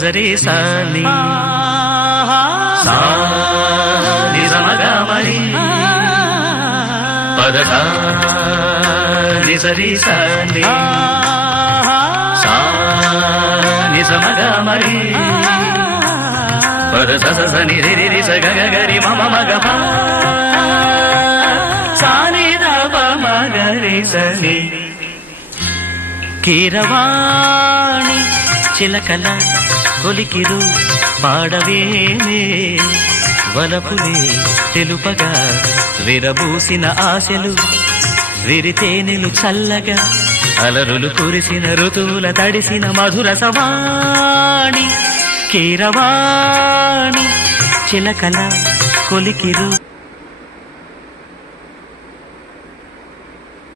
నిజరే సాని సా నిజమగా మరి పదక నిజరే సాని సా నిజమగా మరి పద స ని రి రి స గ గ రి మ మ మ గ ప సా ని ద ప మ గ రి స ని కీరవాణి చిలకల కొలికిరు పాడవేమే వలపులే తెలుపగా విరబూసిన ఆశలు విరితేనెలు చల్లగా అలరులు కురిసిన ఋతువుల తడిసిన మధుర సవాణి కీరవాణి చిలకల కొలికిరు